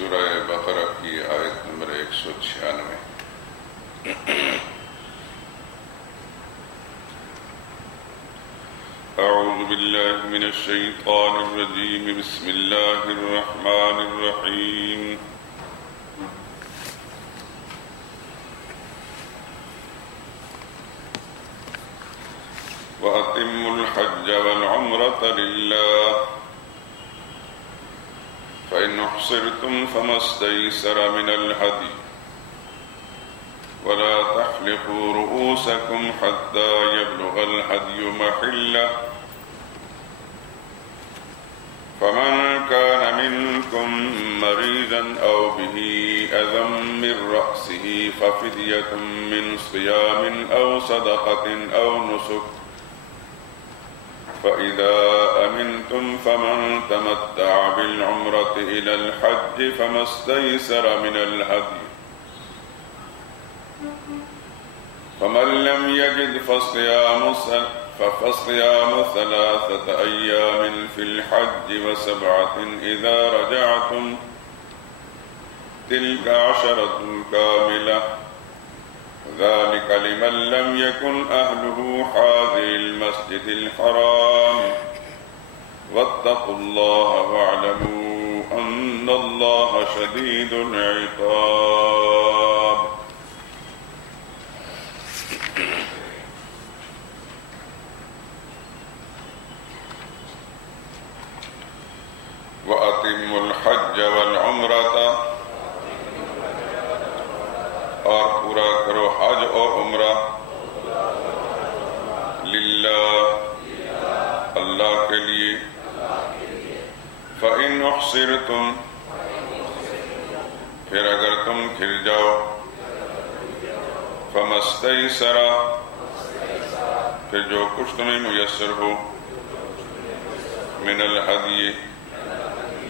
سورہ بقرہ کی آیت نمبر 196۔ اعوذ باللہ من الشیطان الرجیم، بسم اللہ الرحمن الرحیم۔ وَأَتِمُّوا الْحَجَّ وَالْعُمْرَةَ لِلَّهِ فَإِنْ أُحْصِرْتُمْ فَمَا اسْتَيْسَرَ مِنَ الْهَدْيِ وَلَا تَحْلِقُوا رُؤُوسَكُمْ حَتَّى يَبْلُغَ الْهَدْيُ مَحِلَّهُ فَمَنْ كَانَ مِنْكُمْ مَرِيضًا أَوْ بِهِ أَذًى مِّن رَّأْسِهِ فَفِدْيَةٌ مِّنْ صِيَامٍ أَوْ صَدَقَةٍ أَوْ نُسُكٍ فَإِذَا أَمِنْتُمْ فَمَنْ تَمَتَّعَ بِالْعُمْرَةِ إِلَى الْحَجِّ فَمَا اسْتَيْسَرَ مِنَ الْهَدْيِ فَمَنْ لَمْ يَجِدْ فَصِيَامُ 3 أَيَّامٍ فِي الْحَجِّ و7 إِذَا رَجَعْتُمْ تِلْكَ 10 كَامِلَةٌ ذلك لمن لم يكن أهله حاضر المسجد الحرام واتقوا الله واعلموا أن الله شديد العقاب۔ وأتموا الحج والعمرة، اور پورا کرو حج اور عمرہ، للہ اللہ کے لیے، فَإِنْ أُحْصِرْتُمْ پھر اگر تم کھر جاؤ، فَمَا اسْتَيْسَرَ پھر جو کچھ تمہیں میسر ہو، مِنَ الْهَدْيِ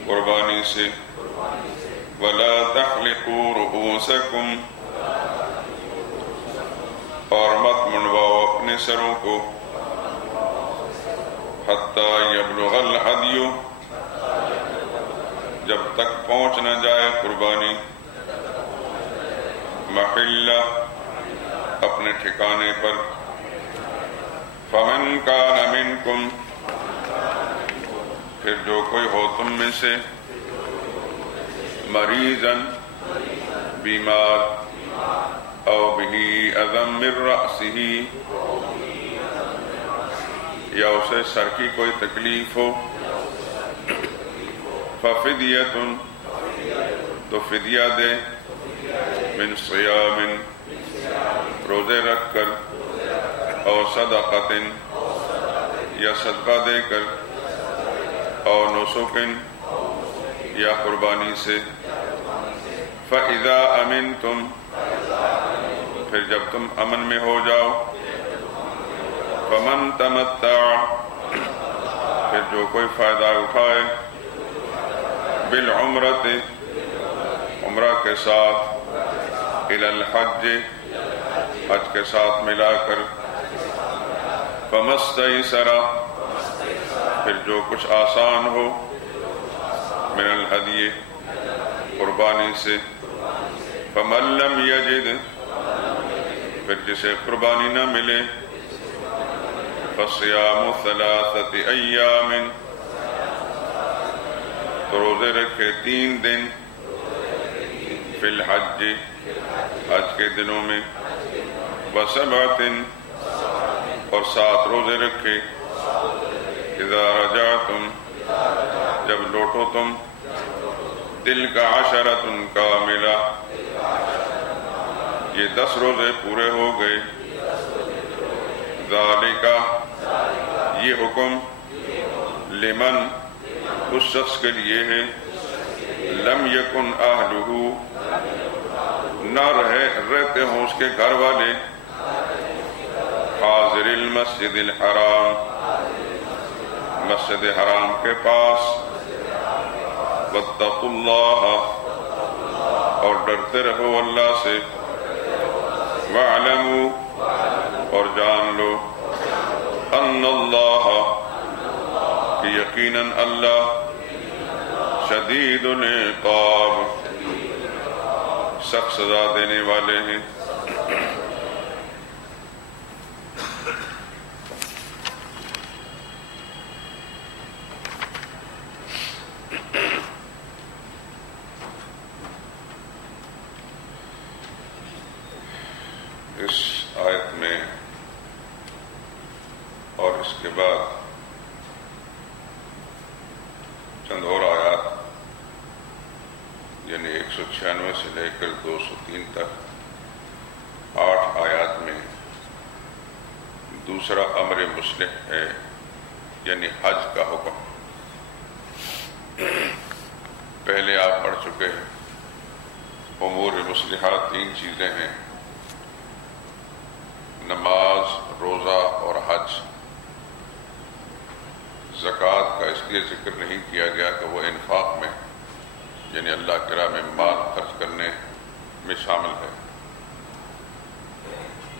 قربانی سے، وَلَا تَحْلِقُوا رُؤُوسَكُمْ اور مت منڈواؤ اپنے سروں کو، حتیٰ یبلغ الہدی جب تک پہنچ نہ جائے قربانی، محلہ اپنے ٹھکانے پر، فمن کان منکم پھر جو کوئی ہو تم میں سے، مریضاً بیمار، او بہی اذی من رأسہ یا اسے سر کی کوئی تکلیف ہو، ففدیۃ تو فدیہ دے، من صیام روزے رکھ کر، او صدقۃ یا صدقہ دے کر، او نسک یا قربانی سے، فَإِذَا أَمِنْتُمْ پھر جب تم امن میں ہو جاؤ، فَمَنْ تَمَتَّعَ پھر جو کوئی فائدہ اٹھائے، بِالْعُمْرَةِ عمرہ کے ساتھ، إِلَى الْحَجِّ حج کے ساتھ ملا کر، فَمَا اسْتَيْسَرَ پھر جو کچھ آسان ہو، مِنَ الْهَدْيِ قربانی سے، فَمَن لَّمْ يَجِدْ پھر جسے قربانی نہ ملے، فَصِيَامُ 3 أَيَّامٍ تو روزے رکھے 3 دن، فی الحج حج کے دنوں میں، و7 اور 7 روزے رکھے، اذا رجعتم جب لوٹو تم، تلک 10 کاملہ یہ 10 روزے پورے ہو گئے، ذالک یہ حکم، لمن اس شخص کے لیے ہے، لم یکن اہلہ نہ رہتے ہوں اس کے گھر والے، حاضر المسجد الحرام مسجد حرام کے پاس، واتقوا اللہ اور ڈرتے رہو اللہ سے، وَاعْلَمُوا اور جان لو، ان اللہ کہ یقیناً اللہ شدید العقاب سخت سزا دینے والے ہیں۔ اس آیت میں اور اس کے بعد چند اور آیات، یعنی 196 سے لے کر 203 تک 8 آیات میں دوسرا امر مصلح ہے، یعنی حج کا حکم۔ پہلے آپ پڑھ چکے ہیں، امور مصلحہ 3 چیزیں ہیں: نماز، روزہ اور حج۔ زکوٰۃ کا اس لیے ذکر نہیں کیا گیا کہ وہ انفاق میں، یعنی اللہ کی راہ میں مال خرچ کرنے میں شامل ہے۔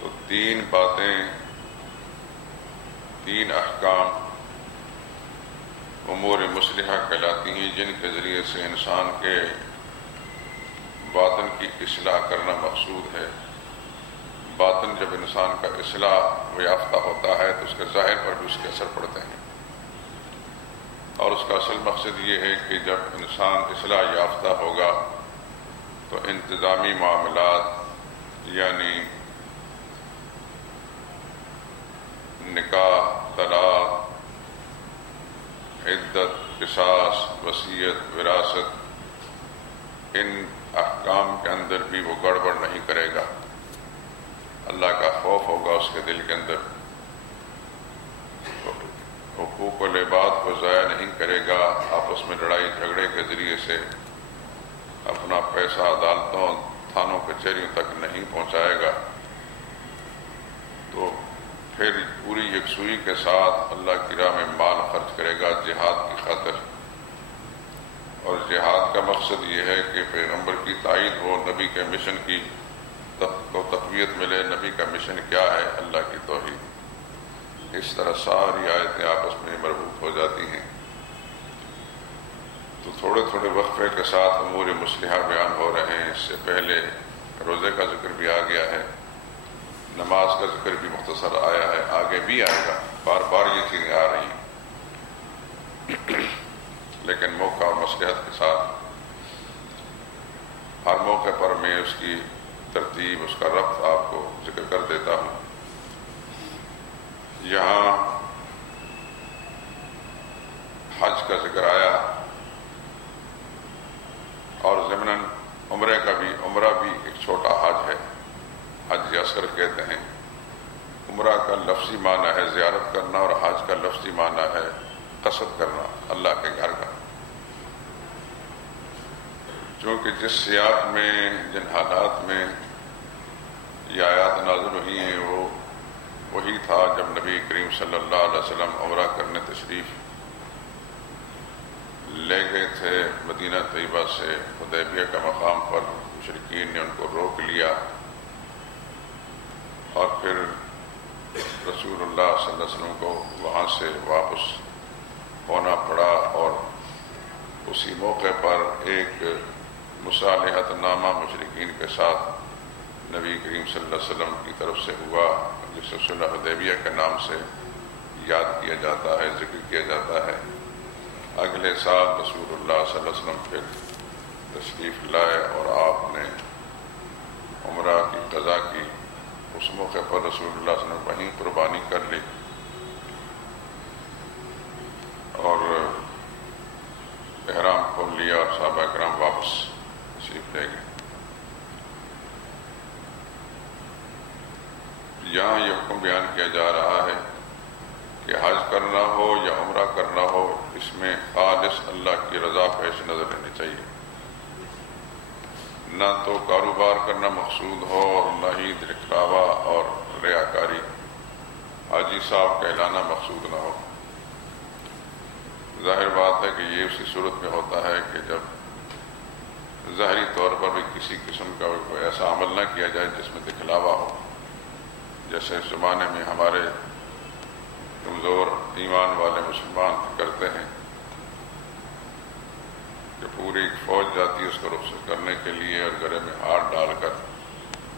تو 3 باتیں، 3 احکام امور مصلحہ کہلاتی ہیں، جن کے ذریعے سے انسان کے باطن کی اصلاح کرنا مقصود ہے۔ باطن جب انسان کا اصلاح یافتہ ہوتا ہے تو اس کے ظاہر پر بھی اس کے اثر پڑتے ہیں، اور اس کا اصل مقصد یہ ہے کہ جب انسان اصلاح یافتہ ہوگا تو انتظامی معاملات، یعنی نکاح، طلاق، عدت، قصاص، وصیت، وراثت، ان احکام کے اندر بھی وہ گڑبڑ نہیں کرے گا۔ اللہ کا خوف ہوگا اس کے دل کے اندر، حقوق العباد کو ضائع نہیں کرے گا، آپس میں لڑائی جھگڑے کے ذریعے سے اپنا پیسہ عدالتوں، تھانوں، کچہریوں تک نہیں پہنچائے گا، تو پھر پوری یکسوئی کے ساتھ اللہ کی راہ میں مال خرچ کرے گا جہاد کی خاطر۔ اور جہاد کا مقصد یہ ہے کہ پیغمبر کی تائید ہو، نبی کے مشن کی کو تقویت ملے۔ نبی کا مشن کیا ہے؟ اللہ کی توحید۔ اس طرح ساری آیتیں آپس میں مربوط ہو جاتی ہیں۔ تو تھوڑے تھوڑے وقفے کے ساتھ امور مصلحہ بیان ہو رہے ہیں۔ اس سے پہلے روزے کا ذکر بھی آ گیا ہے، نماز کا ذکر بھی مختصر آیا ہے، آگے بھی آئے گا، بار بار یہ چیزیں آ رہی ہیں، لیکن موقع اور مصلحت کے ساتھ ہر موقع پر میں اس کی ترتیب، اس کا ربط آپ کو ذکر کر دیتا ہوں۔ یہاں حج کا ذکر آیا، اور ضمناً عمرے کا بھی۔ عمرہ بھی ایک چھوٹا حج ہے، حج اصغر کہتے ہیں۔ عمرہ کا لفظی معنی ہے زیارت کرنا، اور حج کا لفظی معنی ہے قصد کرنا اللہ کے گھر کا۔ چونکہ جس سیاق میں، جن حالات میں یہ آیات نازل ہوئی ہیں، وہ وہی تھا جب نبی کریم صلی اللہ علیہ وسلم عمرہ کرنے تشریف لے گئے تھے مدینہ طیبہ سے حدیبیہ کا مقام پر۔ مشرکین نے ان کو روک لیا، اور پھر رسول اللہ صلی اللہ علیہ وسلم کو وہاں سے واپس ہونا پڑا، اور اسی موقع پر ایک مصالحت نامہ مشرکین کے ساتھ نبی کریم صلی اللہ علیہ وسلم کی طرف سے ہوا، جسے صلح حدیبیہ کے نام سے یاد کیا جاتا ہے، ذکر کیا جاتا ہے۔ اگلے سال رسول اللہ صلی اللہ علیہ وسلم پھر تشریف لائے، اور آپ نے عمرہ کی قضا کی۔ اس موقع پر رسول اللہ صلی اللہ علیہ وسلم وہیں قربانی کر لی، اور احرام کھول لیا، اور صحابہ کرام واپس تشریف لے گئے۔ یہاں یہ حکم بیان کیا جا رہا ہے کہ حج کرنا ہو یا عمرہ کرنا ہو، اس میں خالص اللہ کی رضا پیش نظر رہنی چاہیے۔ نہ تو کاروبار کرنا مقصود ہو، اور نہ ہی دکھلاوا اور ریاکاری، حاجی صاحب کہلانا مقصود نہ ہو۔ ظاہر بات ہے کہ یہ اسی صورت میں ہوتا ہے کہ جب ظاہری طور پر بھی کسی قسم کا کوئی ایسا عمل نہ کیا جائے جس میں دکھلاوا ہو، جیسے اس زمانے میں ہمارے کمزور ایمان والے مسلمان کرتے ہیں۔ کہ پوری فوج جاتی ہے اس کو رخصت کرنے کے لیے اور گلے میں ہاتھ ڈال کر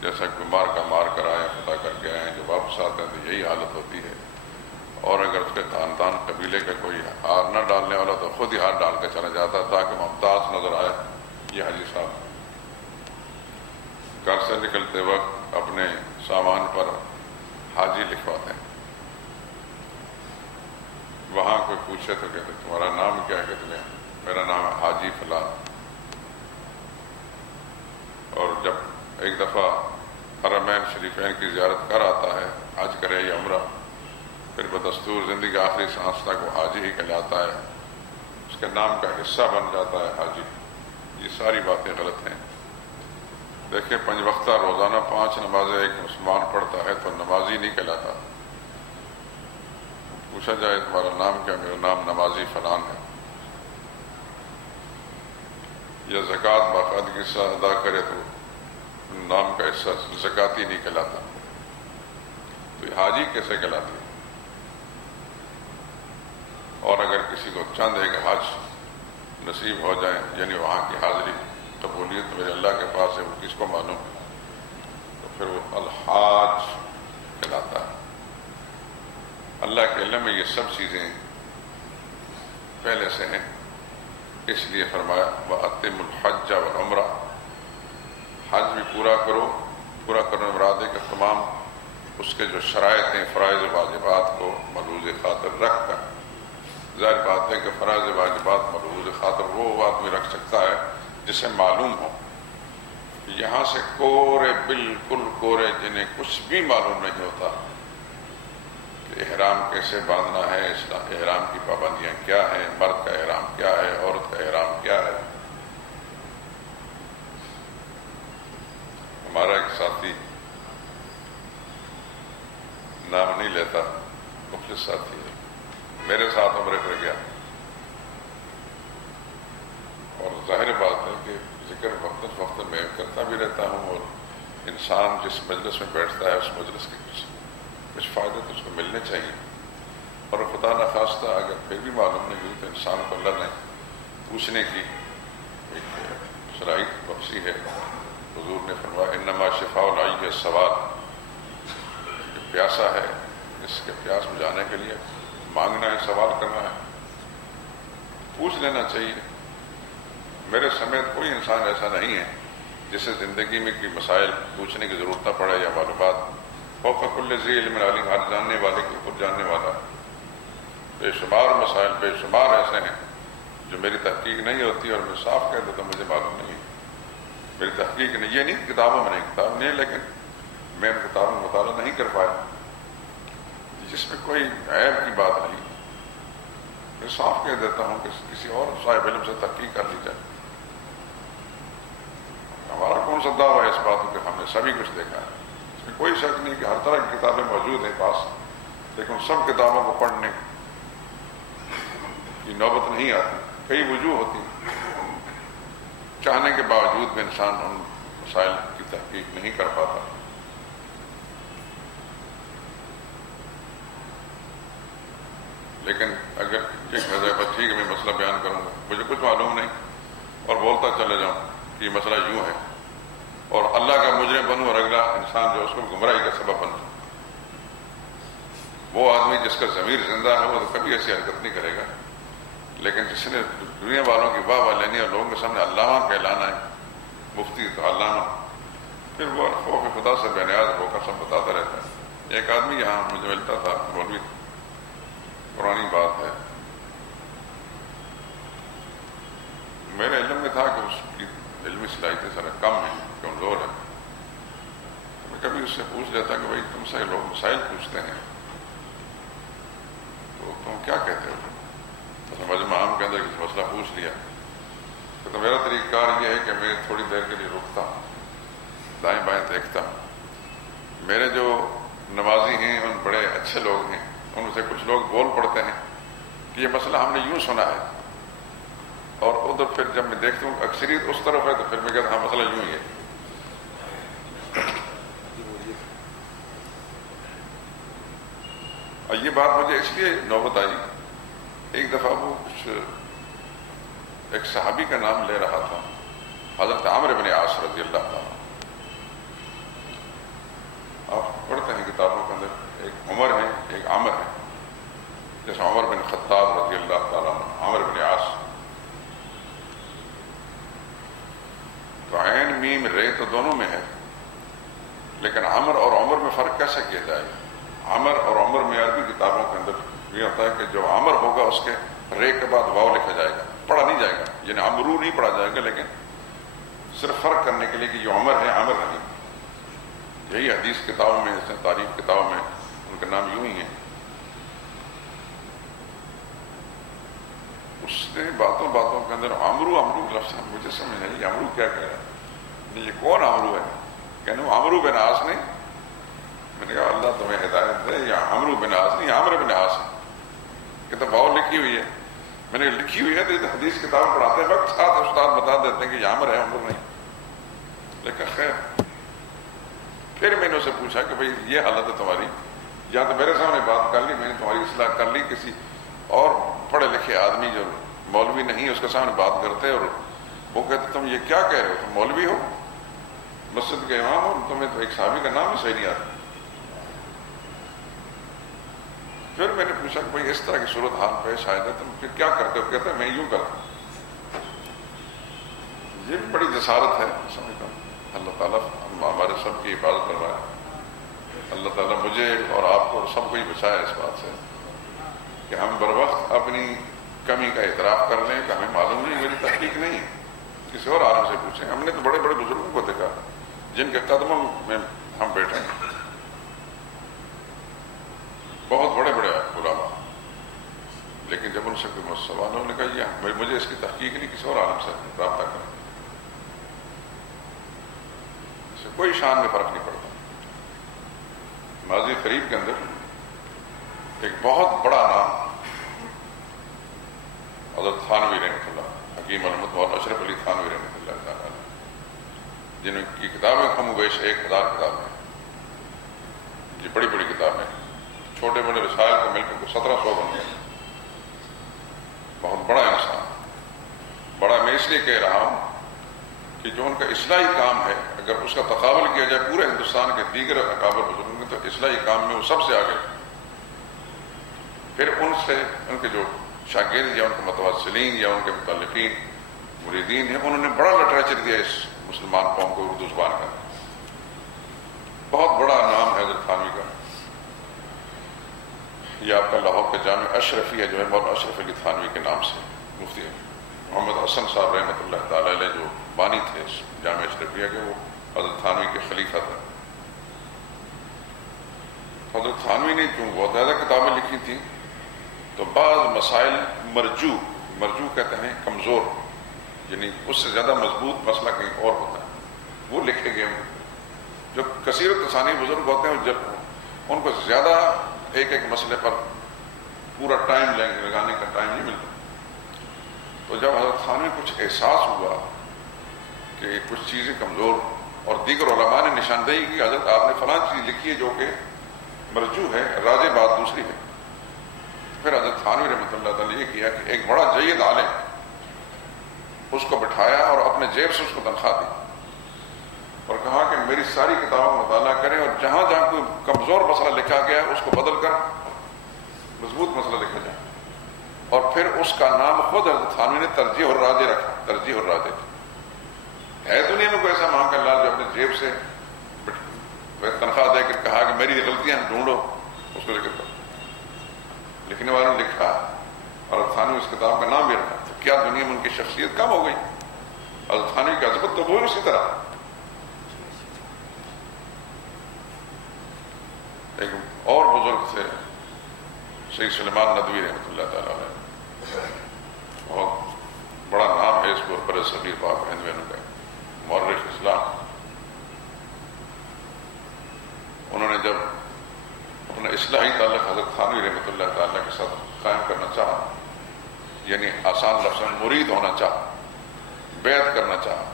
جیسا کہ مار کر آئے فتح کر کے آئے ہیں، جو واپس آتے ہیں تو یہی حالت ہوتی ہے۔ اور اگر اس کے خاندان قبیلے کا کوئی ہار نہ ڈالنے والا تو خود ہی ہاتھ ڈال کے چلا جاتا تاکہ ممتاز نظر آئے۔ یہ حاجی صاحب گھر سے نکلتے وقت اپنے سامان پر حاجی لکھواتے ہیں۔ وہاں کوئی پوچھے تو کہتے تمہارا نام کیا ہے؟ کہتے ہیں میرا نام ہے حاجی فلاں۔ اور جب ایک دفعہ حرمین شریفین کی زیارت کر آتا ہے، حج کرے یا عمرہ، پھر بدستور زندگی آخری سانس تک وہ حاجی ہی کہلاتا ہے، اس کے نام کا حصہ بن جاتا ہے حاجی۔ یہ ساری باتیں غلط ہیں۔ دیکھیں 5 وقتہ روزانہ 5 نمازیں ایک مسلمان پڑھتا ہے تو نمازی نہیں کہلاتا۔ پوچھا جائے تمہارا نام کیا؟ میرا نام نمازی فلان ہے۔ یا زکوٰۃ باقاعدگی سے ادا کرے تو نام کا حصہ زکاتی نہیں کہلاتا، تو یہ حاجی کیسے کہلاتی ہے؟ اور اگر کسی کو چند ایک حج نصیب ہو جائے، یعنی وہاں کی حاضری قبولیت میرے اللہ کے پاس ہے، وہ کس کو معلوم ہے، تو پھر وہ الحاج کہلاتا ہے۔ اللہ کے علم میں یہ سب چیزیں پہلے سے ہیں، اس لیے فرمایا وَأَتِمُّ الْحَجَّ وَالْعُمْرَةَ، حج بھی پورا کرو۔ پورا کرنے مراد ہے کہ تمام اس کے جو شرائط ہیں، فرائض و واجبات کو ملحوظ خاطر رکھ کر۔ ظاہر بات ہے کہ فرائض و واجبات ملحوظ خاطر وہ آدمی رکھ سکتا ہے جسے معلوم ہو۔ یہاں سے کورے، بالکل کورے، جنہیں کچھ بھی معلوم نہیں ہوتا کہ احرام کیسے باندھنا ہے، احرام کی پابندیاں کیا ہیں، مرد کا احرام کیا ہے، عورت کا احرام کیا ہے۔ ہمارا ایک ساتھی، نام نہیں لیتا، مخلص ساتھی ہے، میرے ساتھ عمرے پر گیا، اور ظاہر بات ہے کہ ذکر وقت وقت میں کرتا بھی رہتا ہوں، اور انسان جس مجلس میں بیٹھتا ہے اس مجلس کے کچھ فائدے تو اس کو ملنے چاہیے، اور خدا نخواستہ اگر پھر بھی معلوم نہیں ہوئی تو انسان کو اللہ نے پوچھنے کی ایک صلاحیت بخشی ہے۔ حضور نے فرمایا انما شفاء العی السوال، جو پیاسا ہے اس کے پیاس بجھانے کے لیے مانگنا ہے، سوال کرنا ہے، پوچھ لینا چاہیے۔ میرے سمیت کوئی انسان ایسا نہیں ہے جسے زندگی میں کوئی مسائل پوچھنے کی ضرورت نہ پڑے یا معلومات۔ فوق کل ذی علم علیم، ہر جاننے والے کے خود جاننے والا۔ بے شمار مسائل، بے شمار ایسے ہیں جو میری تحقیق نہیں ہوتی اور میں صاف کہہ دیتا مجھے معلوم نہیں، میری تحقیق نہیں۔ یہ نہیں کتابوں میں نہیں، کتاب نہیں، لیکن میں ان کتابوں میں مطالعہ نہیں کر پایا جس میں کوئی عیب کی بات نہیں، میں صاف کہہ دیتا ہوں کہ کسی اور صاحب علم سے تحقیق کر لی جائے۔ ہمارا کون سا دعویٰ ہے اس بات کہ ہم نے سبھی کچھ دیکھا ہے؟ اس میں کوئی شک نہیں کہ ہر طرح کی کتابیں موجود ہیں پاس، لیکن سب کتابوں کو پڑھنے کی نوبت نہیں آتی، کئی وجوہ ہوتی ہیں، چاہنے کے باوجود بھی انسان ان مسائل کی تحقیق نہیں کر پاتا۔ لیکن اگر ایک نظر پر ٹھیک ہے میں مسئلہ بیان کروں گا، مجھے کچھ معلوم نہیں اور بولتا چلے جاؤں کہ یہ مسئلہ یوں ہے، اور اللہ کا مجرم بنوں اور اگلا انسان جو اس کو گمراہی کا سبب بن جائے، وہ آدمی جس کا ضمیر زندہ ہے وہ تو کبھی ایسی حرکت نہیں کرے گا، لیکن جس نے دنیا والوں کی واہ واہ لینی اور لوگوں کے سامنے علامہ کہلانا ہے، مفتی تو علامہ، پھر وہ خوف خدا سے بے نیاز ہو کر سب بتاتا رہتا ہے۔ ایک آدمی یہاں مجھے ملتا تھا، مولوی، پرانی بات ہے، میرے علم میں تھا کہ اس کی علمی صلاحیتیں ذرا کم ہیں، کمزور ہے، میں کبھی اس سے پوچھ لیتا کہ بھائی تم سے لوگ مسائل پوچھتے ہیں تو تم کیا کہتے ہو؟ مجمع عام کے اندر کسی مسئلہ پوچھ لیا تو میرا طریقہ کار یہ ہے کہ میں تھوڑی دیر کے لیے رکتا ہوں، دائیں بائیں دیکھتا ہوں، میرے جو نمازی ہیں ان بڑے اچھے لوگ ہیں، ان سے کچھ لوگ بول پڑتے ہیں کہ یہ مسئلہ ہم نے یوں سنا ہے، اور ادھر پھر جب میں دیکھتا ہوں اکثریت اس طرف ہے تو پھر میں کہتا ہوں مسئلہ یوں ہی ہے۔ اور یہ بات مجھے اس لیے نوبت آئی، ایک دفعہ وہ کچھ ایک صحابی کا نام لے رہا تھا، حضرت عمرو بن عاص رضی اللہ تعالیٰ۔ آپ پڑھتے ہیں کتابوں کے اندر، ایک عمر ہے ایک عامر ہے، جیسے عمر بن خطاب رضی اللہ تعالیٰ عنہ، عمر بن عاص۔ تو عین میم رے تو دونوں میں ہے، لیکن عمر اور عمر میں فرق کیسے کیا جائے؟ عمر اور عمر میں عربی کتابوں کے اندر یہ ہوتا ہے کہ جو عمر ہوگا اس کے رے کے بعد واو لکھا جائے گا، پڑھا نہیں جائے گا، یعنی عمرو نہیں پڑھا جائے گا، لیکن صرف فرق کرنے کے لیے کہ جو عمر ہے عمر نہیں۔ یہی حدیث کتابوں میں، تاریخ کتابوں میں ان کے نام یوں ہی ہیں۔ اس نے باتوں کے اندر عمرو لفظ مجھے سمجھ نہیں آئی، عمرو کیا کہہ رہا ہے، یہ کون عمرو ہے؟ کہنے وہ عمرو بن عاص نہیں۔ میں نے کہا اللہ تمہیں ہدایت دے، یہ عمرو بن عاص نہیں، عامر بن عاص ہے۔ کہ تو واو لکھی ہوئی ہے، میں نے لکھی ہوئی ہے تو حدیث کتاب پڑھاتے وقت ساتھ استاد بتا دیتے ہیں کہ یہ عامر ہے، عمرو نہیں۔ لیکن خیر، پھر میں نے اسے پوچھا کہ بھئی یہ حالت ہے تمہاری، یا تو میرے سامنے بات کر لی، میں نے تمہاری اصلاح کر لی، کسی اور پڑھے لکھے آدمی جو مولوی نہیں اس کے سامنے بات کرتے اور وہ کہتے تم یہ کیا کہہ رہے ہو، تم مولوی ہو، مسجد کے امام ہو، تمہیں تو ایک صحابی کا نام ہی صحیح نہیں آتا۔ پھر میں نے پوچھا کہ بھئی اس طرح کی صورتحال پیش آئے تم پھر کیا کرتے ہو؟ کہتے ہیں میں یوں کرتا ہوں۔ یہ بھی بڑی جسارت ہے، سمجھتا ہوں اللہ تعالیٰ ہمارے سب کی حفاظت کروائے، اللہ تعالیٰ مجھے اور آپ کو اور سب کو ہی بچائے اس بات سے کہ ہم بر وقت اپنی کمی کا اعتراف کر لیں کہ ہمیں معلوم نہیں، میری تحقیق نہیں ہے، کسی اور عالم سے پوچھیں۔ ہم نے تو بڑے بڑے بزرگوں کو دیکھا جن کے قدموں میں ہم بیٹھے ہیں، بہت بڑے بڑے علماء، لیکن جب ان سے کوئی سوال ہونے کا یہ مجھے اس کی تحقیق نہیں، کسی اور عالم سے رابطہ کریں، اس سے کوئی شان میں فرق نہیں پڑتا۔ ماضی قریب کے اندر ایک بہت بڑا نام حضرت تھانوی رحمۃ اللہ، حکیم علامت مولانا اشرف علی تھانوی رحمۃ اللہ تعالیٰ، جن کی کتابیں کم و بیش 1000 کتابیں، یہ بڑی بڑی کتابیں، چھوٹے بڑے رسائل کو مل کر 1700 بن گئے۔ بہت بڑا انسان، بڑا میں اس لیے کہہ رہا ہوں کہ جو ان کا اصلاحی کام ہے، اگر اس کا تقابل کیا جائے پورے ہندوستان کے دیگر اکابر بزرگوں میں، تو اصلاحی کام میں وہ سب سے آگے۔ پھر ان سے ان کے جو شاگرد یا ان کے متواصلین یا ان کے متعلقین مریدین ہیں، انہوں نے بڑا لٹریچر دیا اس مسلمان قوم کو اردو زبان کا۔ بہت بڑا نام ہے حضرت تھانوی کا۔ یہ آپ کا لاہور کا جامع اشرفیہ جو ہے مولانا اشرف علی تھانوی کے نام سے، مفتی محمد حسن صاحب رحمۃ اللہ تعالی علیہ جو بانی تھے اس جامع اشرفیہ کے، وہ حضرت تھانوی کے خلیفہ تھے۔ حضرت تھانوی نے کیوں بہت زیادہ کتابیں لکھی تھیں، تو بعض مسائل مرجو کہتے ہیں کمزور، یعنی اس سے زیادہ مضبوط مسئلہ کہیں اور ہوتا ہے، وہ لکھے گئے ہیں۔ جو کثیر التصانیف بزرگ ہوتے ہیں جب ان کو زیادہ ایک مسئلے پر پورا ٹائم لگانے کا ٹائم نہیں ملتا، تو جب حضرت تھانوی کچھ احساس ہوا کہ کچھ چیزیں کمزور، اور دیگر علماء نے نشاندہی کی حضرت آپ نے فلاں چیز لکھی ہے جو کہ مرجو ہے، راجع بات دوسری ہے، پھر حضرت تھانوی رحمۃ اللہ تعالیٰ یہ کیا کہ ایک بڑا جید عالم اس کو بٹھایا اور اپنے جیب سے اس کو تنخواہ دی اور کہا کہ میری ساری کتابوں کا مطالعہ کریں، اور جہاں جہاں کوئی کمزور مسئلہ لکھا گیا ہے اس کو بدل کر مضبوط مسئلہ لکھا جائے۔ اور پھر اس کا نام خود حضرت تھانوی نے ترجیح الراجع رکھا، ترجیح الراجع۔ ہے دنیا میں کوئی ایسا مہنگا لال جو اپنے جیب سے تنخواہ دے کر کہا کہ میری غلطیاں ڈھونڈو، اس کو ذکر کرو؟ لکھنے والوں نے لکھا اور حضرت تھانوی اس کتاب کا نام بھی رکھا، تو کیا دنیا میں ان کی شخصیت کم ہو گئی؟ حضرت تھانوی کی عظمت تو وہ اسی طرح۔ ایک اور بزرگ تھے سید سلیمان ندوی رحمۃ اللہ تعالیٰ علیہ، بہت بڑا نام ہے اس کو بر صغیر پاک ہند میں، کا مورخ اسلام۔ انہوں نے جب اپنا اصلاحی تعلق حضرت تھانوی رحمۃ اللہ تعالیٰ کے ساتھ قائم کرنا چاہا، یعنی آسان لفظ میں مرید ہونا چاہا، بیعت کرنا چاہا۔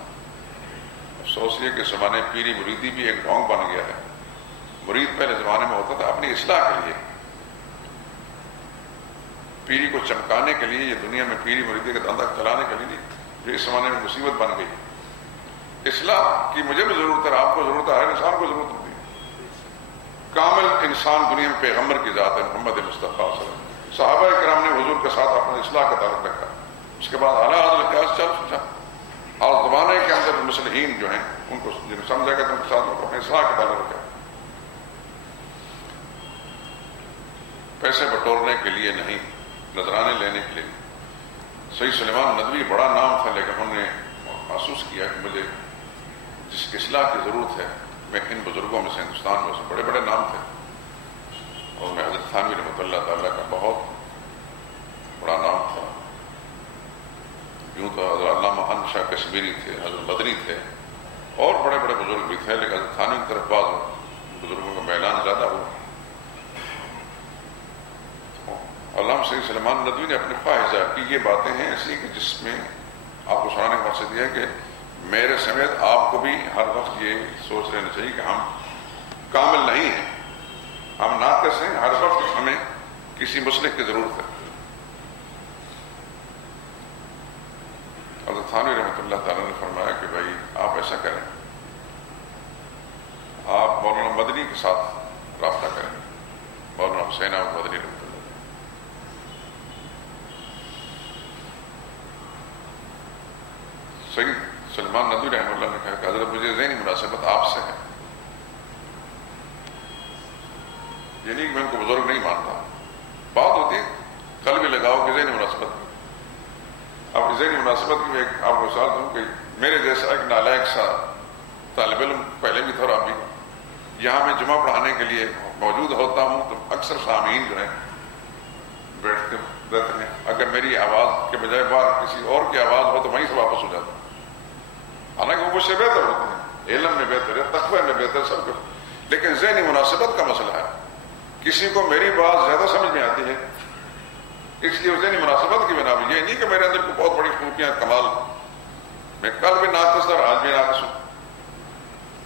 افسوس یہ کہ زمانے پیری مریدی بھی ایک ڈھونگ بن گیا ہے۔ مرید پہلے زمانے میں ہوتا تھا اپنی اصلاح کے لیے، پیری کو چمکانے کے لیے، یہ دنیا میں پیری مریدی کا دھندا چلانے کے لیے نہیں۔ جو اس زمانے میں مصیبت بن گئی. اصلاح کی مجھے بھی ضرورت ہے، آپ کو ضرورت ہے، ہر انسان کو ضرورت ہوتی ہے. کامل انسان دنیا میں پیغمبر کی ذات ہے محمد مصطفیٰ صلی اللہ علیہ وسلم. صحابہ کرام نے حضور کے ساتھ اپنے اصلاح کا تعلق رکھا. اس کے بعد اعلیٰ حضرت چل اور زمانے کے اندر مصلحین جو ہیں ان کو سمجھا گیا تو ان کے ساتھ اپنے اصلاح کا تعلق رکھا. پیسے بٹورنے کے لیے نہیں، نذرانے لینے کے لیے. سید سلیمان ندوی بڑا نام تھا، لیکن انہوں نے محسوس کیا کہ مجھے جس کی اصلاح کی ضرورت ہے، میں ان بزرگوں میں سے ہندوستان میں سے بڑے بڑے نام تھے، اور میں حضرت تھانوی رحمۃ اللہ تعالیٰ کا بہت بڑا نام تھا. یوں تو حضرت علامہ ان شاہ کشمیری تھے، حضرت مدنی تھے، اور بڑے بڑے بزرگ بھی تھے، لیکن حضرت تھانوی کی طرف بعض بزرگوں کا میلان زیادہ ہوا. علامہ سید سلیمان ندوی نے اپنے خواہش ظاہر کی. یہ باتیں ہیں ایسی کہ جس میں آپ کو سنانے کا مقصد یہ ہے کہ میرے سمیت آپ کو بھی ہر وقت یہ سوچ لینا چاہیے کہ ہم کامل نہیں ہیں، ہم ناقص ہیں، ہر وقت ہمیں کسی مصلح کی ضرورت ہے. حضرت تھانوی رحمۃ اللہ تعالیٰ نے فرمایا کہ بھائی آپ ایسا کریں، آپ مولانا مدنی کے ساتھ رابطہ کریں، مولانا حسین احمد مدنی رحمۃ اللہ. سید سلیمان ندوی رحمۃ اللہ نے کہا کہ حضرت مجھے ذہنی مناسبت آپ سے ہے، یہ نہیں کہ میں ان کو بزرگ نہیں مانتا. بات ہوتی ہے قلبی لگاؤ کہ ذہنی مناسبت. اب ذہنی مناسبت کی میں ایک آپ کو مثال دوں کہ میرے جیسا ایک نالائق سا طالب علم پہلے بھی تھا اور اب بھی، یہاں میں جمعہ پڑھانے کے لیے موجود ہوتا ہوں تو اکثر سامعین جو ہیں بیٹھتے رہتے ہیں. اگر میری آواز کے بجائے باہر کسی اور کی آواز ہو تو وہیں سے واپس ہو جاتا ہوں. حالانکہ وہ مجھ سے بہتر ہوتے ہیں، علم میں بہتر ہے، تقوی میں بہتر، سب کچھ، لیکن ذہنی مناسبت کا مسئلہ ہے. کسی کو میری بات زیادہ سمجھ میں آتی ہے، اس لیے ذہنی مناسبت کی بنا پر. یہ نہیں کہ میرے اندر کو بہت بڑی خوبیاں کمال، میں کل بھی ناقص تھا اور آج بھی ناقص ہوں،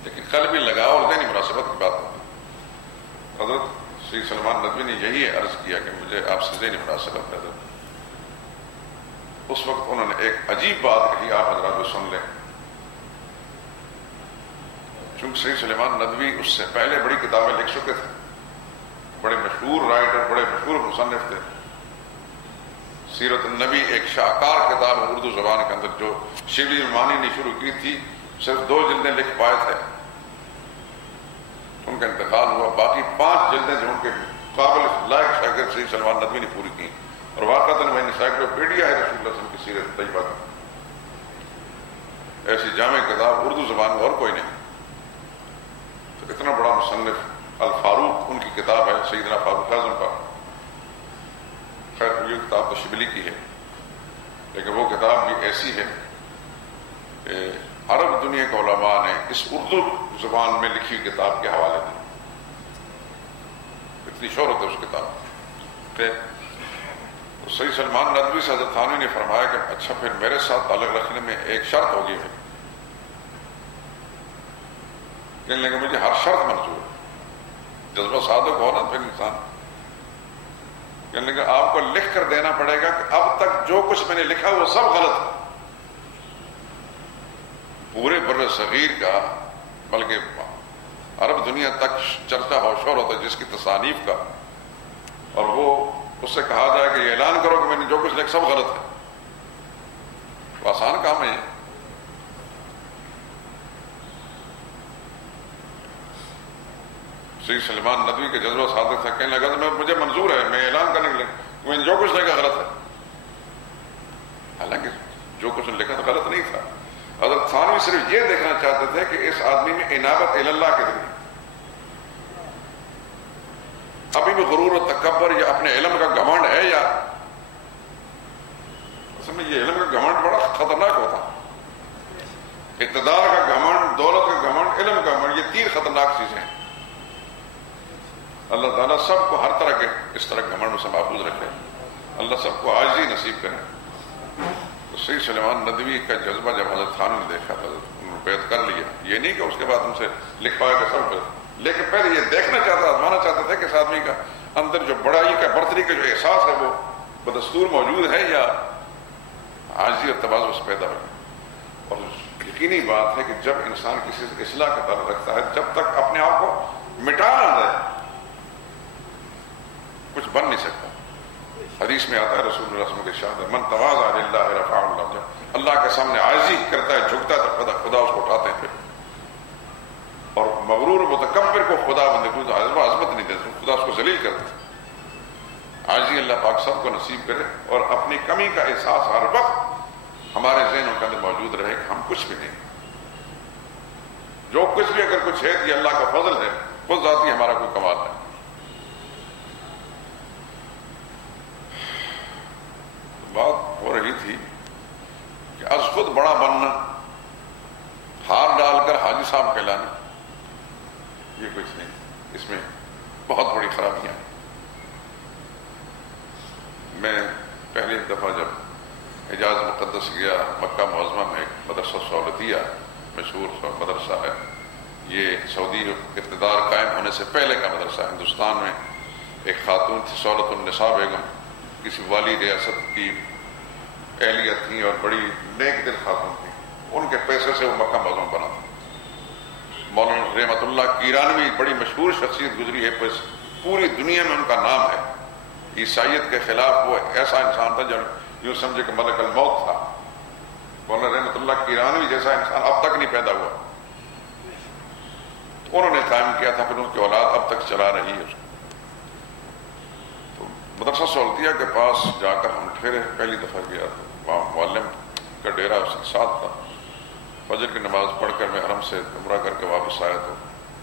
لیکن کل بھی لگاؤ اور ذہنی مناسبت کی بات ہوتی. حضرت سید سلیمان ندوی نے یہی عرض کیا کہ مجھے آپ سے ذہنی مناسبت ہے. اس وقت انہوں نے ایک عجیب بات کہی، آپ حضرات کو سن لیں. چونکہ سید سلیمان ندوی اس سے پہلے بڑی کتابیں لکھ چکے تھے، بڑے مشہور رائٹر، بڑے مشہور مصنف تھے. سیرت النبی ایک شاہکار کتاب ہے اردو زبان کے اندر، جو شبلی مانی نے شروع کی تھی، صرف 2 جلدیں لکھ پائے تھے، ان کا انتقال ہوا. باقی 5 جلدیں جو ان کے قابل لائق شاگرد سید سلیمان ندوی نے پوری کی، اور واقعتاً وہ انسائکلوپیڈیا ہے رسول اللہ صلی اللہ علیہ وسلم کی سیرت طیبہ کا. ایسی جامع کتاب اردو زبان میں اور کوئی نہیں. تو اتنا بڑا مصنف الفاروق ان کی کتاب ہے، سیدنا فاروق اعظم پر. خیر یہ کتاب تو شبلی کی ہے، لیکن وہ کتاب بھی ایسی ہے کہ عرب دنیا کے علماء نے اس اردو زبان میں لکھی کتاب کے حوالے دی. اتنی شہرت ہے اس کتاب. سید سلیمان ندوی سے حضرت تھانوی نے فرمایا کہ اچھا پھر میرے ساتھ تعلق رکھنے میں ایک شرط ہوگی. کہنے لگے مجھے ہر شرط منظور ہے. جذبہ صادق ہو نا پھر انسان. کہنے لگے آپ کو لکھ کر دینا پڑے گا کہ اب تک جو کچھ میں نے لکھا وہ سب غلط ہے. پورے بر صغیر کا بلکہ عرب دنیا تک چرچا ہو شہرت ہے جس کی تصانیف کا، اور وہ اس سے کہا جائے کہ یہ اعلان کرو کہ میں نے جو کچھ لکھا سب غلط ہے. وہ آسان کام ہے. سید سلیمان ندوی کے جذبہ صادق تھا. کہنے لگا تو مجھے منظور ہے، میں اعلان کرنے کے لیے میں نے جو کچھ لکھا غلط ہے. حالانکہ جو کچھ لکھا تو غلط نہیں تھا. حضرت تھانوی صرف یہ دیکھنا چاہتے تھے کہ اس آدمی میں انابت اللہ کے ذریعے ابھی بھی غرور و تکبر یا اپنے علم کا گھمنڈ ہے، یا اصل میں یہ علم کا گھمنڈ بڑا خطرناک ہوتا. اقتدار کا گھمنڈ، دولت کا گھمنڈ، علم کا گھمنڈ، یہ 3 خطرناک چیزیں ہیں. اللہ تعالیٰ سب کو ہر طرح کے اس طرح گھمنڈ سے محفوظ رکھے. اللہ سب کو عاجزی نصیب کرے. تو سید سلیمان ندوی کا جذبہ جب حضرت تھانوی نے دیکھا تو انہوں نے بیعت کر لیا. یہ نہیں کہ اس کے بعد ان سے لکھ پایا کہ سب، لیکن پہلے یہ دیکھنا چاہتا، آزمانا چاہتا تھا کہ اس آدمی کا اندر جو بڑائی کا، برتری کا جو احساس ہے وہ بدستور موجود ہے یا عاجزی اور تواضع سے پیدا ہو. یقینی بات ہے کہ جب انسان کسی سے اصلاح کا تعلق رکھتا ہے، جب تک اپنے آپ کو مٹا نہ دے کچھ بن نہیں سکتا۔ حدیث میں آتا ہے رسول اللہ صلی اللہ علیہ وسلم کے ارشاد ہے من تواضع للہ رفعہ اللہ، اللہ کے سامنے عاجزی کرتا ہے، جھکتا ہے تو خدا اس کو اٹھاتے ہیں پھر، اور مغرور متکبر کو خدا بندے کو عظمت نہیں دیتا، خدا اس کو ذلیل کرتا ہے۔ عاجزی اللہ پاک سب کو نصیب کرے، اور اپنی کمی کا احساس ہر وقت ہمارے ذہنوں کے اندر موجود رہے کہ ہم کچھ بھی نہیں، جو کچھ بھی اگر کچھ ہے یہ اللہ کا فضل ہے، خود ذاتی ہمارا کوئی کمال ہے۔ بات ہو رہی تھی کہ از خود بڑا بننا، ہار ڈال کر حاجی صاحب کہلانا، یہ کچھ نہیں، اس میں بہت بڑی خرابیاں ہیں۔ میں پہلی دفعہ جب حجاز مقدس گیا، مکہ معظمہ میں ایک مدرسہ سہولتیہ مشہور مدرسہ ہے، یہ سعودی اقتدار قائم ہونے سے پہلے کا مدرسہ، ہندوستان میں ایک خاتون تھی سہولت النساء بیگم، کسی والی ریاست کی اہلیہ تھیں اور بڑی نیک دل خاتون تھیں، ان کے پیسے سے وہ مکہ معظمہ بنا تھا۔ مولانا رحمت اللہ کیرانوی بڑی مشہور شخصیت گزری ہے، پوری دنیا میں ان کا نام ہے۔ عیسائیت کے خلاف وہ ایسا انسان تھا جو یوں سمجھے کہ ملک الموت تھا۔ مولانا رحمت اللہ کیرانوی جیسا انسان اب تک نہیں پیدا ہوا، انہوں نے قائم کیا تھا، پھر ان کی اولاد اب تک چلا رہی ہے۔ تو مدرسہ سہولتیہ کے پاس جا کر ہم ٹھہرے، پہلی دفعہ گیا تو وہاں معلم کا ڈیرا اس کے ساتھ تھا۔ فجر کی نماز پڑھ کر میں حرم سے عمرہ کر کے واپس آیا تو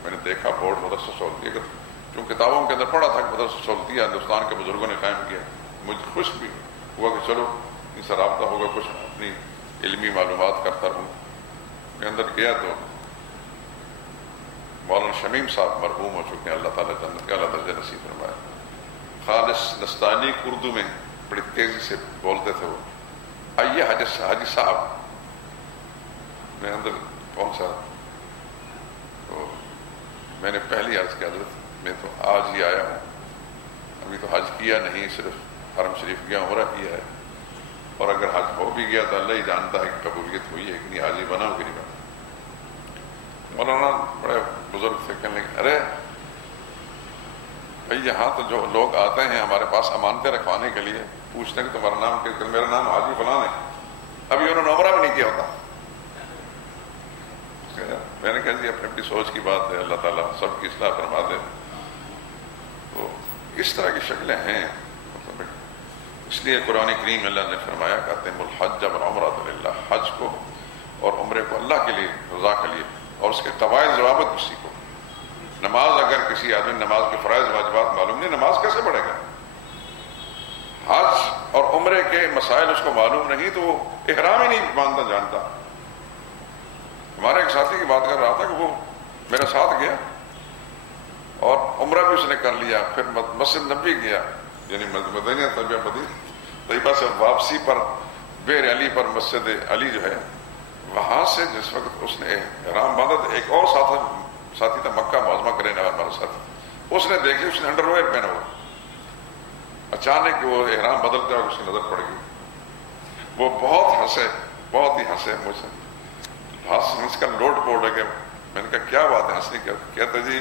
میں نے دیکھا بورڈ مدرسہ سہولتیہ کا، جو کتابوں کے اندر پڑھا تھا کہ مدرسہ سہولتیہ ہندوستان کے بزرگوں نے قائم کیا، مجھے خوش بھی ہوا کہ چلو ان سے رابطہ ہوگا، کچھ اپنی علمی معلومات کرتا رہوں۔ میں اندر گیا تو مولانا شمیم صاحب مرحوم ہو چکے ہیں، اللہ تعالیٰ جنت کا اعلیٰ درجہ نصیب فرمائے، خالص نستعلیق اردو میں بڑی تیزی سے بولتے تھے وہ، آئیے حاجی صاحب۔ میں اندر پہنچا تو میں نے پہلی عرض کی حضرت میں تو آج ہی آیا ہوں، ابھی تو حج کیا نہیں، صرف حرم شریف گیا، عمرہ کیا ہے، اور اگر حج ہو بھی گیا تو اللہ ہی جانتا ہے کہ قبولیت ہوئی ہے کہ نہیں، حاجی بنا ہو کہ نہیں بنا۔ مولانا بڑے بزرگ تھے، کہنے لگے ارے بھائی یہاں تو جو لوگ آتے ہیں ہمارے پاس امانتیں رکھوانے کے لیے، پوچھتے ہیں کہ تمہارا نام کیا؟ میرا نام حاجی فلاں ہے، ابھی انہوں نے عمرہ بھی نہیں کیا ہوتا۔ میں نے کہا جی اپنی اپنی سوچ کی بات ہے، اللہ تعالیٰ سب کی اصلاح فرما دے۔ تو اس طرح کی شکلیں ہیں، اس لیے قرآن کریم اللہ نے فرمایا کہتے ہیں الحج والعمرۃ للہ، حج کو اور عمرے کو اللہ کے لیے، رضا کے لیے، اور اس کے قواعد ضوابط بھی سیکھو۔ نماز اگر کسی آدمی نماز کے فرائض واجبات معلوم نہیں، نماز کیسے پڑھے گا؟ حج اور عمرے کے مسائل اس کو معلوم نہیں تو وہ احرام ہی نہیں مانتا جانتا۔ ہمارے ایک ساتھی کی بات کر رہا تھا کہ وہ میرے ساتھ گیا اور عمرہ بھی اس نے کر لیا، پھر مسجد نبی گیا، یعنی مدینہ طیبہ سے واپسی پر بیر علی پر مسجد علی جو ہے، وہاں سے جس وقت اس نے احرام باندھا تھا، ایک اور ساتھی تھا مکہ معظمہ کرنے والا ہمارا ساتھی، اس نے دیکھی، اس نے انڈر ویئر پہنا ہوا، اچانک وہ احرام بدلتے ہوئے اس کی نظر پڑ گئی، وہ بہت ہی ہنسے مجھ سے، ہنس کا لوٹ پوٹ ہے کہ میں نے کہا کیا بات ہے ہنسنے کی؟ کہتے جی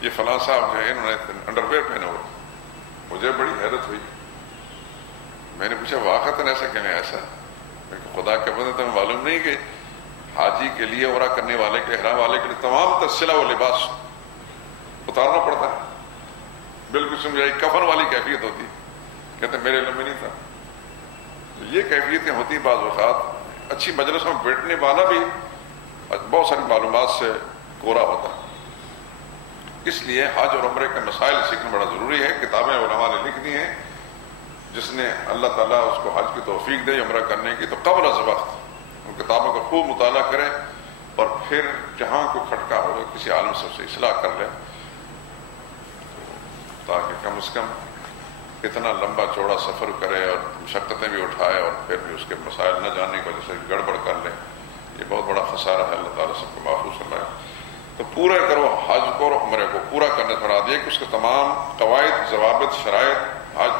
یہ فلاں صاحب جو ہے انہوں نے انڈر ویئر پہنا ہوا۔ مجھے بڑی حیرت ہوئی، میں نے پوچھا واقعتاً ایسا کیوں ہے؟ ایسا خدا کے بندے تمہیں معلوم نہیں کہ حاجی کے لیے عمرہ کرنے والے کے احرام والے کے لیے تمام تسلح و لباس اتارنا پڑتا ہے، بالکل سمجھائی کفن والی کیفیت ہوتی۔ کہتے میرے علم میں نہیں تھا، یہ کیفیتیں ہوتی بعض اوقات، اچھی مجلس میں بیٹھنے والا بھی بہت ساری معلومات سے کورا ہوتا ہے۔ اس لیے حج اور عمرے کے مسائل سیکھنا بڑا ضروری ہے۔ کتابیں علماء نے لکھ دی ہیں، جس نے اللہ تعالیٰ اس کو حج کی توفیق دے عمرہ کرنے کی تو قبل از وقت ان کتابوں کا خوب مطالعہ کرے، اور پھر جہاں کوئی کھٹکا ہو کسی عالم سے اسے اصلاح کر لے، تاکہ کم از کم اتنا لمبا چوڑا سفر کرے اور مشقتیں بھی اٹھائے اور پھر بھی اس کے مسائل نہ جاننے کی وجہ سے گڑبڑ کر لے، یہ بہت بڑا خسارہ ہے۔ اللہ تعالیٰ سب کو محفوظ فرمائے۔ تو پورا کرو حج کو اور عمرے کو، پورا کرنے فرا دیا کہ اس کے تمام قواعد ضوابط شرائط حج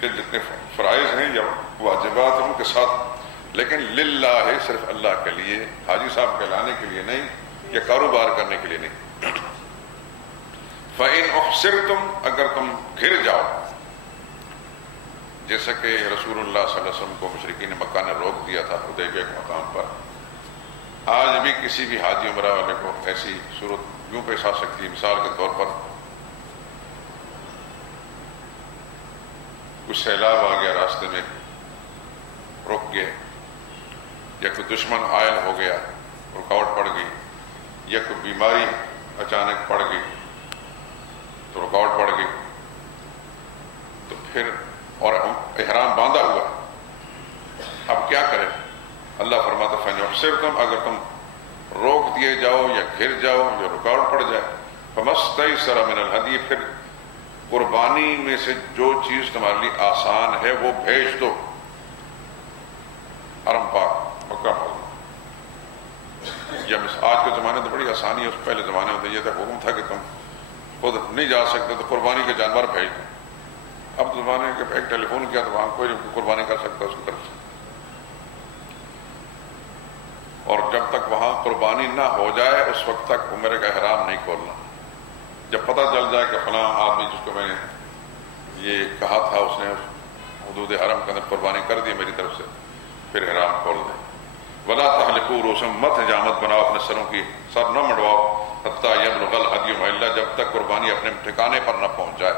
کے جتنے فرائض ہیں یا واجبات ہیں ان کے ساتھ لیکن للہ ہے، صرف اللہ کے لیے، حاجی صاحب کہلانے کے لیے نہیں یا کاروبار کرنے کے لیے نہیں۔ فَإِنْ أُحْصِرْتُمْ، اگر تم گھر جاؤ، جیسا کہ رسول اللہ صلی اللہ علیہ وسلم کو مشرکین مکہ نے روک دیا تھا حدیبیہ کے مقام پر، آج بھی کسی بھی حاجی عمرہ والے کو ایسی صورت یوں پیش آ سکتی ہے۔ مثال کے طور پر کچھ سیلاب آ گیا، راستے میں رک گئے، یا کوئی دشمن عائل ہو گیا، رکاوٹ پڑ گئی، یا کوئی بیماری اچانک پڑ گئی تو رکاوٹ پڑ گئی، تو پھر اور احرام باندھا ہوا، اب کیا کریں؟ اللہ فرماتا فَإِنْ أُحْصِرْتُمْ، اگر تم روک دیے جاؤ یا گھر جاؤ یا رکاوٹ پڑ جائے، فَمَا اسْتَيْسَرَ مِنَ الْهَدْيِ، پھر قربانی میں سے جو چیز تمہارے لیے آسان ہے وہ بھیج دو حرم پاک مکہ معظم۔ یا آج کے زمانے تو بڑی آسانی ہے، اس پہلے زمانے میں تو یہ تھا حکم تھا کہ تم خود نہیں جا سکتے تو قربانی کے جانور بھیج دو۔ اب زمانے کے ایک ٹیلی فون کیا تو وہاں کوئی قربانی کر سکتا اس کی طرف سے، اور جب تک وہاں قربانی نہ ہو جائے اس وقت تک عمرے کا احرام نہیں کھولنا۔ جب پتہ چل جائے کہ فلاں آدمی جس کو میں نے یہ کہا تھا اس نے حدود حرم کے اندر قربانی کر دی میری طرف سے، پھر احرام کھول دیں۔ وَلَا تَحْلِقُوا رُؤُوسَكُم، مت حجامت بناؤ اپنے سروں کی، سر نہ منڈواؤ، حتیٰ یبلغ الہدی محلہ، جب تک قربانی اپنے ٹھکانے پر نہ پہنچ جائے۔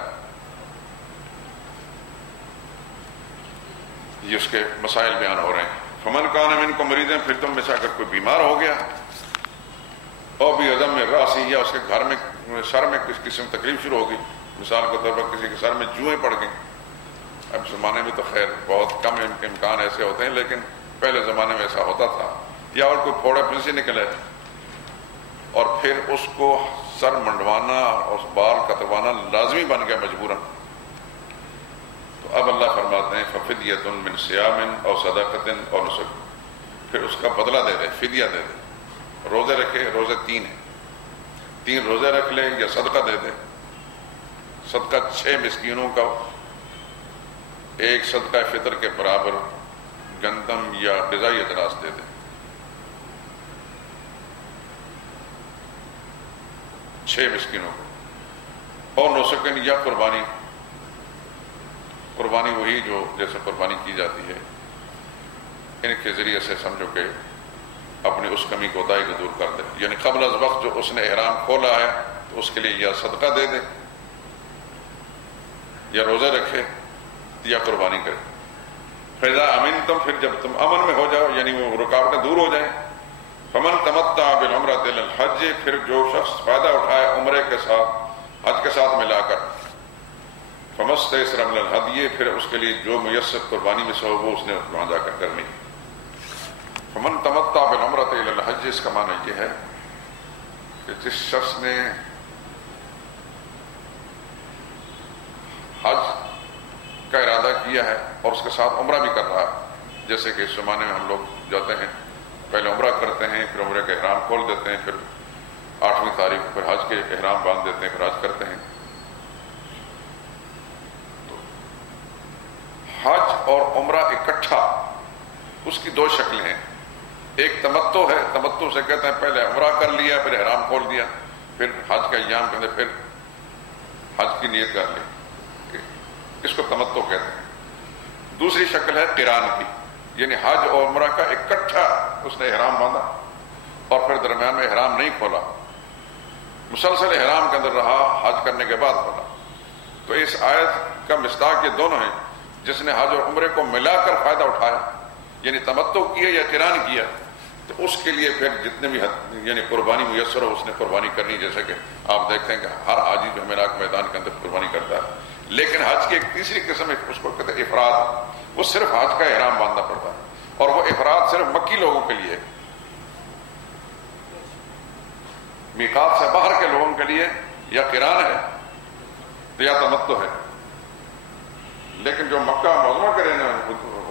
یہ اس کے مسائل بیان ہو رہے ہیں۔ فمن کان منکم مریضا، پھر تم میں سے اگر کوئی بیمار ہو گیا، اور بھی عدم راسی، یا اس کے گھر میں سر میں کس قسم تکلیف شروع ہوگی، مثال کے طور پر کسی کے سر میں جوئیں پڑ گئیں۔ اب زمانے میں تو خیر بہت کم امکان ایسے ہوتے ہیں، لیکن پہلے زمانے میں ایسا ہوتا تھا، یا اور کوئی پھوڑے پھنسی نکلے اور پھر اس کو سر منڈوانا اور بال کتروانا لازمی بن گیا مجبوراً، تو اب اللہ فرماتے ہیں ففدیۃ من صیام او صدقۃ او نسک، پھر اس کا بدلہ دے دے، فدیہ دے دے۔ روزے رکھے، روزے 3 ہیں، 3 روزے رکھ لے یا صدقہ دے دے۔ صدقہ 6 مسکینوں کا، ایک صدقہ فطر کے برابر گندم یا غذائی اجناس دے دے، 6 مسکینوں کو۔ اور نسکن، یا قربانی، قربانی وہی جو جیسے قربانی کی جاتی ہے، ان کے ذریعے سے سمجھو کہ اپنی اس کمی کوتاہی کو دور کر دے، یعنی قبل از وقت جو اس نے احرام کھولا ہے تو اس کے لیے یا صدقہ دے دے، یا روزہ رکھے، یا قربانی کرے۔ فَإِذَا أَمِنْتُمْ، پھر جب تم امن میں ہو جاؤ، یعنی وہ رکاوٹیں دور ہو جائیں، فَمَنْ تَمَتَّعَ بِالْعُمْرَةِ إِلَى الْحَجِّ، پھر جو شخص فائدہ اٹھائے عمرے کے ساتھ، حج کے ساتھ ملا کر، فَمَا اسْتَيْسَرَ مِنَ الْهَدْيِ، پھر اس کے لیے جو میسر قربانی میں سے ہو وہ اس نے وہاں جا کر کرنی۔ فَمَنْ تَمَتَّعَ بِالْعُمْرَةِ إِلَى الْحَجِّ، اس کا معنی یہ ہے کہ جس شخص نے حج کا ارادہ کیا ہے اور اس کے ساتھ عمرہ بھی کر رہا ہے، جیسے کہ اس زمانے میں ہم لوگ جاتے ہیں، پہلے عمرہ کرتے ہیں، پھر عمرے کا احرام کھول دیتے ہیں، پھر 8ویں تاریخ کو پھر حج کے احرام باندھ دیتے ہیں، پھر حج کرتے ہیں۔ تو حج اور عمرہ اکٹھا، اس کی 2 شکلیں ہیں۔ ایک تمتع ہے، تمتع سے کہتے ہیں پہلے عمرہ کر لیا، پھر احرام کھول دیا، پھر حج کا ایام کے اندر پھر حج کی نیت کر لی، اس کو تمتع کہتے ہیں۔ دوسری شکل ہے قران کی، یعنی حج اور عمرہ کا اکٹھا اس نے احرام باندھا اور پھر درمیان میں احرام نہیں کھولا، مسلسل احرام کے اندر رہا، حج کرنے کے بعد کھولا۔ تو اس آیت کا مصداق یہ دونوں ہیں، جس نے حج اور عمرے کو ملا کر فائدہ اٹھایا، یعنی تمتع کیا یا قران کیا، تو اس کے لیے پھر جتنے بھی یعنی قربانی میسر ہو اس نے قربانی کرنی۔ جیسے کہ آپ دیکھتے ہیں کہ ہر حاجی جو میراث میدان کے اندر قربانی کرتا ہے، لیکن حج کی ایک تیسری قسم ہے، اس کو کہتے ہیں افراد، وہ صرف حج کا احرام باندھنا پڑتا ہے، اور وہ افراد صرف مکی لوگوں کے لیے، میقات سے باہر کے لوگوں کے لیے یا قران ہے یا تمتع ہے۔ لیکن جو مکہ معظمہ کے رہنے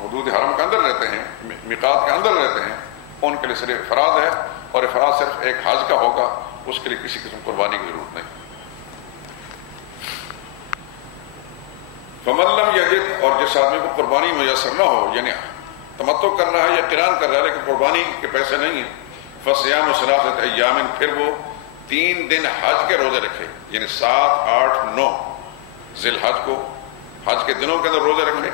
حدود حرم کے اندر رہتے ہیں، میقات کے اندر رہتے ہیں، ان کے لیے صرف افراد ہے، اور افراد صرف ایک حج کا ہوگا، اس کے لیے کسی قسم قربانی کی ضرورت نہیں۔ فَمَن لَّمْ يَجِدْ، اور جس آدمی کو قربانی میسر نہ ہو، یعنی تمتع کر رہا ہے یا قران کر رہا ہے لیکن قربانی کے پیسے نہیں ہیں، فصیام ثلاثۃ ایام، پھر وہ 3 دن حج کے روزے رکھے، یعنی 7، 8، 9 ذی الحج کو حج کے دنوں کے اندر روزے رکھے،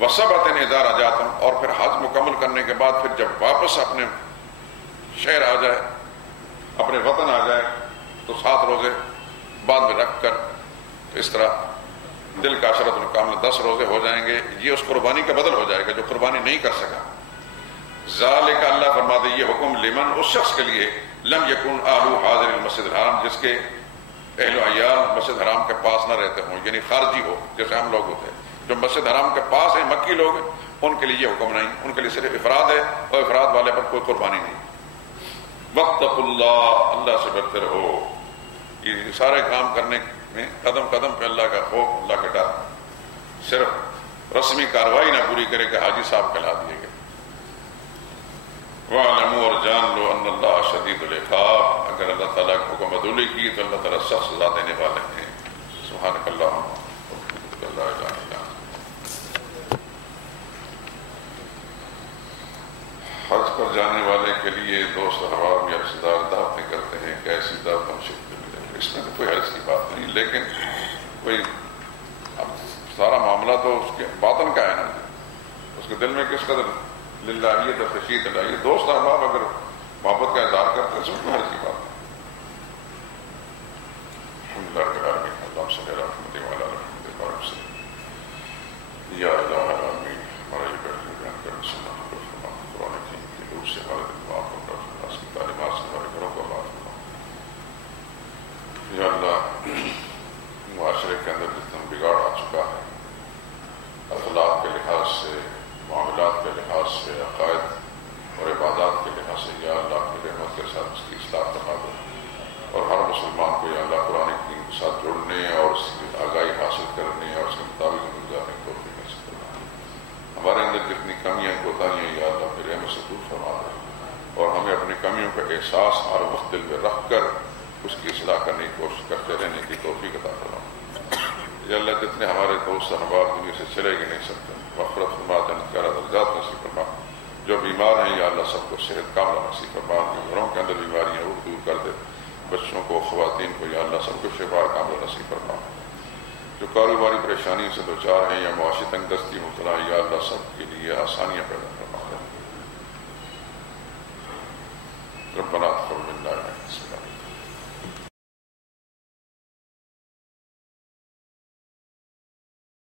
وسبعۃ اذا رجعتم، اور پھر حج مکمل کرنے کے بعد پھر جب واپس اپنے شہر آ جائے، اپنے وطن آ جائے تو 7 روزے بعد میں رکھ کر اس طرح دل کا عشرۃ الکاملہ 10 روزے ہو جائیں گے، یہ اس قربانی کا بدل ہو جائے گا جو قربانی نہیں کر سکا۔ ذالک، اللہ فرماتے یہ حکم لمن، اس شخص کے لیے، لم یکن اہلہ حاضر المسجد الحرام، جس کے اہل و عیال مسجد حرام کے پاس نہ رہتے ہوں، یعنی خارجی ہو جیسے ہم لوگ ہوتے ہیں، جو مسجد حرام کے پاس ہیں مکی لوگ ہیں، ان کے لیے یہ حکم نہیں، ان کے لیے صرف افراد ہے اور افراد والے پر کوئی قربانی نہیں۔ واتقوا اللہ، اللہ سے ڈرتے رہو، یہ سارے کام کرنے میں قدم قدم پہ اللہ کا خوف، اللہ کا ڈر، صرف رسمی کارروائی نہ پوری کرے کہ حاجی صاحب کہلا دیے گئے۔ وَاعْلَمُوا، اور جان لو، ان اللہ شدید العقاب، اگر اللہ تعالیٰ کو حکم عدولی کی تو اللہ تعالیٰ سخت سزا دینے والے ہیں۔ سبحانک اللہم وبحمدک، لا الہ الا انت۔ حج پر جانے والے کے لیے دوست احباب یا رشتہ دار دعوتیں کرتے ہیں کہ ایسی دعوت ہم شرکت ملے، اس میں تو کوئی حرج کی بات نہیں، لیکن کوئی اب سارا معاملہ تو اس کے باطن کا ہے نا، اس کے دل میں کس قدر للہیت اور خشیت اللہ، یہ دوست احباب اگر محبت کا اظہار کرتے ہیں اس میں کوئی حرج کی بات نہیں۔ الحمدللہ رب العالمین، اللہم صلی علی محمد وعلی آل محمد وبارک وسلم۔ یا الہ العالمین، ہمارا یہ بیٹھ بیان کرنے سنت کو فرما، قرآن کریم کی نور سے ہمارے دل کو آپ کو رسول کی تعلیمات سے ہمارے گھروں کو آباد فرما۔ یا اللہ، معاشرے کے اندر جتنا بگاڑ آ چکا ہے، اخلاق کے لحاظ سے، معاملات کے لحاظ سے، عقائد اور عبادات کے لحاظ سے، یا اللہ اپنی رحمت کے ساتھ اس کی اصلاح فرما دو، اور ہر مسلمان کو یا اللہ قرآن کریم کے ساتھ جڑنے اور اس کی آگاہی حاصل کرنے اور اس کے مطابق زندگی گزارنے کی توفیق نصیب فرما۔ ہمارے اندر جتنی کمیاں کوتاہیاں یا اللہ اپنی رحمت سے دور فرما دو، اور ہمیں اپنی کمیوں کا احساس ہر وقت دل میں رکھ کر اس کی اصلاح کرنے کی کوشش کرتے رہنے کی توفیق عطا فرما۔ یا اللہ جتنے ہمارے دوست احباب دنیا سے چلے گئے نہیں سکتے، مغفرت فرما، جنت کا درجات نصیب فرما۔ جو بیمار ہیں یا اللہ سب کو صحت کاملہ نصیب فرما، جو گھروں کے اندر بیماریاں وہ دور کر دے، بچوں کو، خواتین کو یا اللہ سب کو شفا کاملہ نصیب فرما۔ جو کاروباری پریشانیوں سے دوچار ہیں یا معاشی تنگ دستی مبتلا یا اللہ سب کے لیے آسانیاں پیدا فرما۔ ربنا